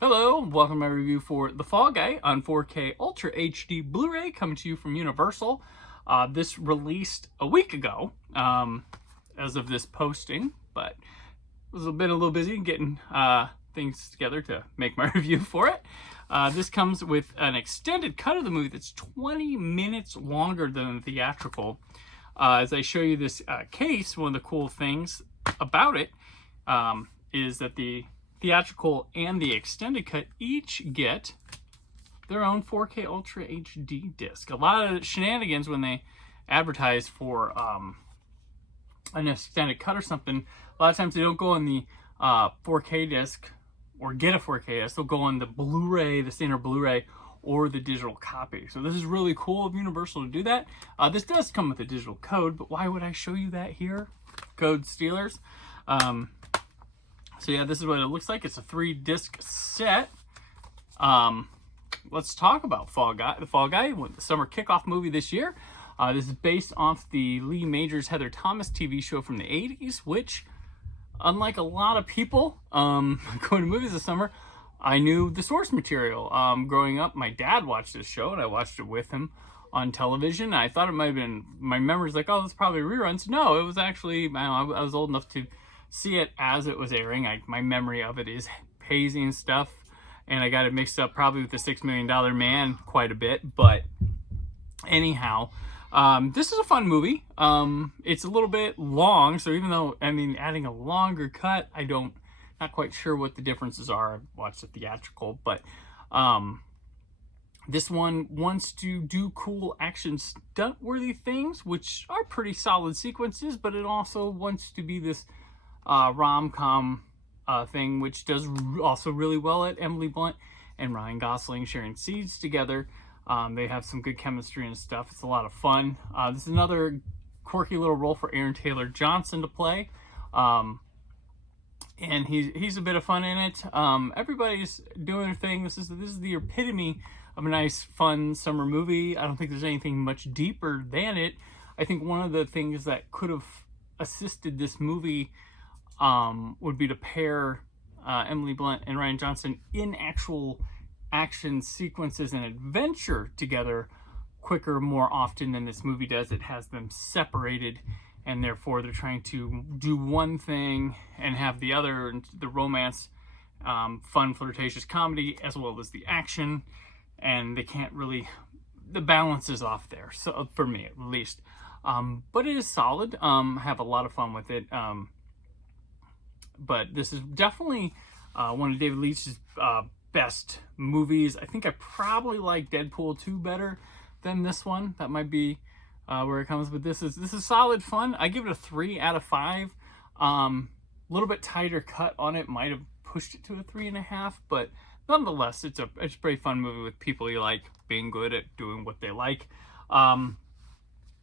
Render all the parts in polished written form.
Hello, welcome to my review for The Fall Guy on 4K Ultra HD Blu-ray, coming to you from Universal. This released a week ago, as of this posting, but was a little busy getting things together to make my review for it. This comes with an extended cut of the movie that's 20 minutes longer than the theatrical. As I show you this case, one of the cool things about it is that the theatrical and the extended cut each get their own 4K Ultra HD disc. A lot of shenanigans when they advertise for an extended cut or something. A lot of times they don't go on the 4K disc or get a 4K disc. They'll go on the Blu-ray, the standard Blu-ray, or the digital copy. So this is really cool of Universal to do that. This does come with a digital code, but why would I show you that here? Code Steelers. So yeah, this is what it looks like. It's a 3-disc set. Let's talk about Fall Guy. The Fall Guy, the summer kickoff movie this year. This is based off the Lee Majors, Heather Thomas TV show from the 80s, which, unlike a lot of people going to movies this summer, I knew the source material. Growing up, my dad watched this show, and I watched it with him on television. I thought it might have been, my memory's like, oh, it's probably reruns. No, it was actually, I was old enough to see it as it was airing. My memory of it is hazy and stuff, and I got it mixed up probably with the $6 Million Man quite a bit. But anyhow, this is a fun movie. It's a little bit long, so even though, adding a longer cut, not quite sure what the differences are. I've watched the theatrical, but this one wants to do cool action stunt-worthy things, which are pretty solid sequences, but it also wants to be this rom-com thing, which does also really well at Emily Blunt and Ryan Gosling sharing scenes together. They have some good chemistry and stuff. It's a lot of fun. This is another quirky little role for Aaron Taylor Johnson to play. And he's a bit of fun in it. Everybody's doing their thing. This is the epitome of a nice, fun summer movie. I don't think there's anything much deeper than it. I think one of the things that could have assisted this movie would be to pair Emily Blunt and Ryan Johnson in actual action sequences and adventure together quicker, more often than this movie does. It has them separated, and therefore they're trying to do one thing and have the other, the romance, fun, flirtatious comedy, as well as the action, and they can't really, the balance is off there, so for me at least. But it is solid. I have a lot of fun with it. But this is definitely one of David Leitch's best movies. I think I probably like Deadpool 2 better than this one. That might be where it comes. But this is solid fun. I give it a 3 out of 5. A little bit tighter cut on it might have pushed it to a 3.5. But nonetheless, it's a pretty fun movie with people you like being good at doing what they like.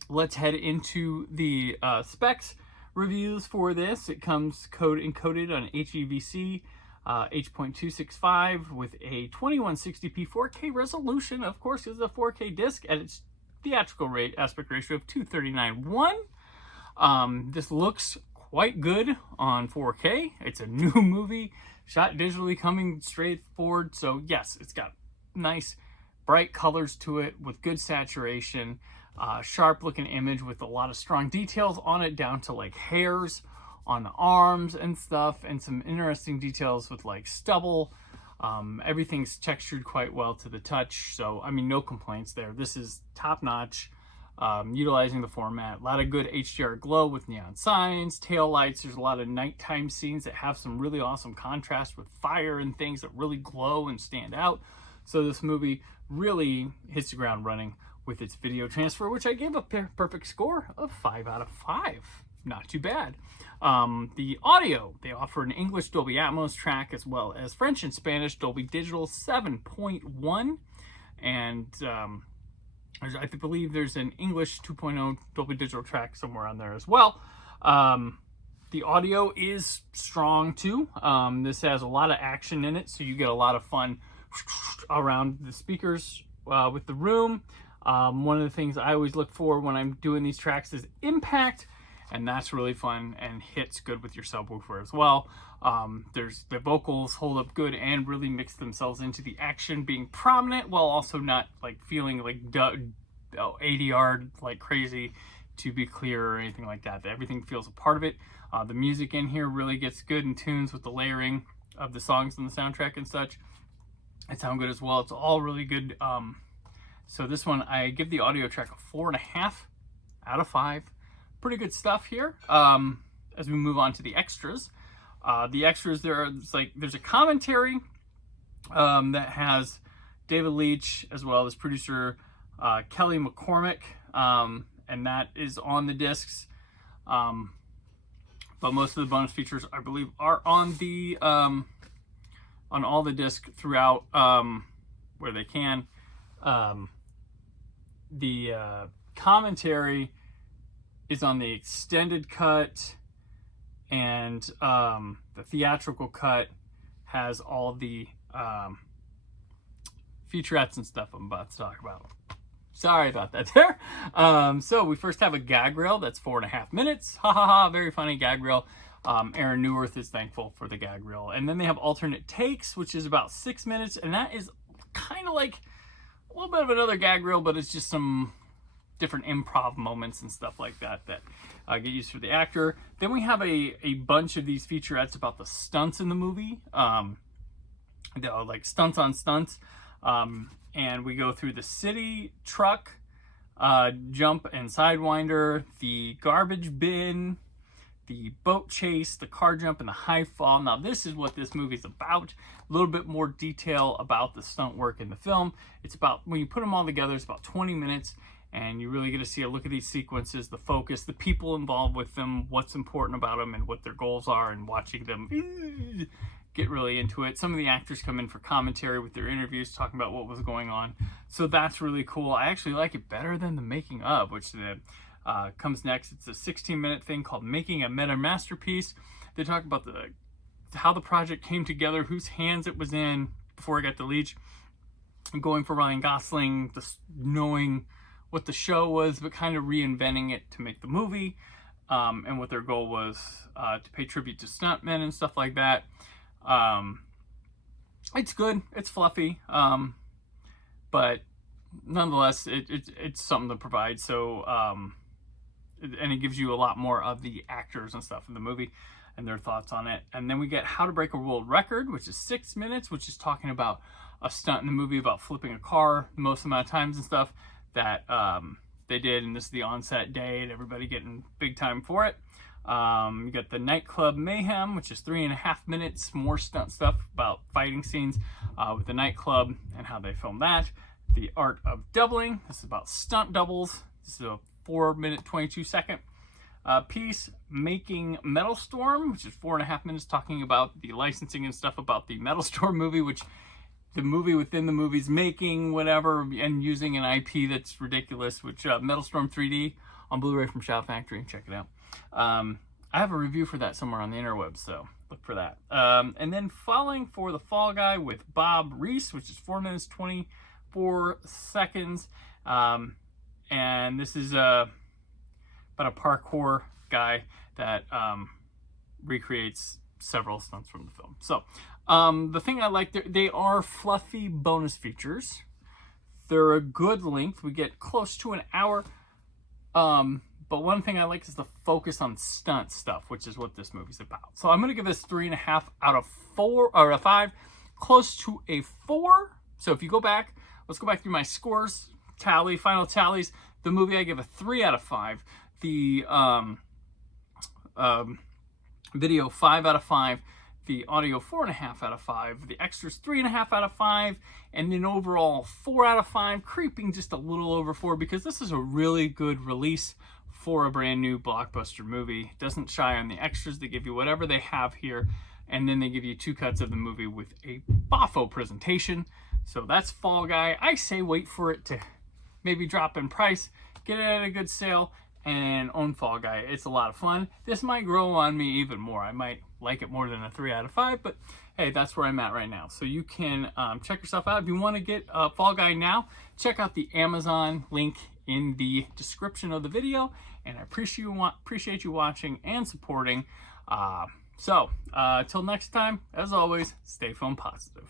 Let's head into the specs reviews for this. It comes encoded on HEVC H.265 with a 2160p 4K resolution. Of course, it's a 4K disc at its theatrical aspect ratio of 239:1. This looks quite good on 4K. It's a new movie, shot digitally, coming straight forward. So yes, it's got nice bright colors to it with good saturation. Sharp looking image with a lot of strong details on it, down to like hairs on the arms and stuff, and some interesting details with like stubble. Everything's textured quite well to the touch, so no complaints there. This is top notch, utilizing the format. A lot of good HDR glow with neon signs, tail lights. There's a lot of nighttime scenes that have some really awesome contrast with fire and things that really glow and stand out. So this movie really hits the ground running with its video transfer, which I gave a perfect score of 5 out of 5. Not too bad. The audio, they offer an English Dolby Atmos track as well as French and Spanish Dolby Digital 7.1. And I believe there's an English 2.0 Dolby Digital track somewhere on there as well. The audio is strong too. This has a lot of action in it, so you get a lot of fun around the speakers with the room. One of the things I always look for when I'm doing these tracks is impact, and that's really fun and hits good with your subwoofer as well. There's the vocals hold up good and really mix themselves into the action, being prominent while also not like feeling like ADR like crazy to be clear or anything like that. Everything feels a part of it. The music in here really gets good in tunes with the layering of the songs in the soundtrack and such. It sounds good as well. It's all really good. So this one, I give the audio track a 4.5 out of 5. Pretty good stuff here. As we move on to the extras, there's a commentary that has David Leitch as well as producer Kelly McCormick, and that is on the discs. But most of the bonus features, I believe, are on the on all the discs throughout where they can. The commentary is on the extended cut, and the theatrical cut has all the featurettes and stuff I'm about to talk about. Sorry about that there. So we first have a gag reel that's 4.5 minutes. Ha ha ha, very funny gag reel. Aaron Newirth is thankful for the gag reel. And then they have alternate takes, which is about 6 minutes, and that is kind of like a little bit of another gag reel, but it's just some different improv moments and stuff like that that get used for the actor. Then we have a bunch of these featurettes about the stunts in the movie, like stunts on stunts. And we go through the city truck, jump and sidewinder, the garbage bin, the boat chase, the car jump, and the high fall. Now this is what this movie's about. A little bit more detail about the stunt work in the film. It's about, when you put them all together, it's about 20 minutes, and you really get to see a look at these sequences, the focus, the people involved with them, what's important about them, and what their goals are, and watching them get really into it. Some of the actors come in for commentary with their interviews, talking about what was going on. So that's really cool. I actually like it better than the making of, which comes next. It's a 16-minute thing called Making a Meta Masterpiece. They talk about how the project came together, whose hands it was in before it got to Leitch, and going for Ryan Gosling, just knowing what the show was, but kind of reinventing it to make the movie, and what their goal was to pay tribute to stuntmen and stuff like that. It's good, it's fluffy, but nonetheless, it's something to provide. So, and it gives you a lot more of the actors and stuff in the movie and their thoughts on it. And then we get How to Break a World Record, which is 6 minutes, which is talking about a stunt in the movie about flipping a car the most amount of times and stuff that they did. And this is the on-set day and everybody getting big time for it. You got the Nightclub Mayhem, which is 3.5 minutes, more stunt stuff about fighting scenes with the nightclub and how they filmed that. The Art of Doubling, this is about stunt doubles. This is a 4-minute, 22-second piece. Making Metal Storm, which is 4.5 minutes, talking about the licensing and stuff about the Metal Storm movie, which the movie within the movie's making, whatever, and using an IP that's ridiculous, which Metal Storm 3D on Blu-ray from Shout Factory. Check it out. I have a review for that somewhere on the interwebs, so look for that. And then Falling for the Fall Guy with Bob Reese, which is 4 minutes, 24 seconds. And this is about a parkour guy that recreates several stunts from the film. So the thing I like, they are fluffy bonus features. They're a good length. We get close to an hour. But one thing I like is the focus on stunt stuff, which is what this movie's about. So I'm going to give this 3.5 out of 4, or a 5, close to a 4. So if you go back, let's go back through my scores, final tallies. The movie I give a 3 out of 5. The video 5 out of 5. The audio 4.5 out of 5. The extras 3.5 out of 5. And then overall 4 out of 5, creeping just a little over 4, because this is a really good release for a brand new blockbuster movie. It doesn't shy on the extras. They give you whatever they have here, and then they give you 2 cuts of the movie with a boffo presentation. So that's Fall Guy. I say wait for it to maybe drop in price, get it at a good sale, and own Fall Guy. It's a lot of fun. This might grow on me even more. I might like it more than a 3 out of 5, but hey, that's where I'm at right now. So you can check yourself out. If you want to get Fall Guy now, check out the Amazon link in the description of the video. and I appreciate you watching and supporting. Till next time, as always, stay film positive.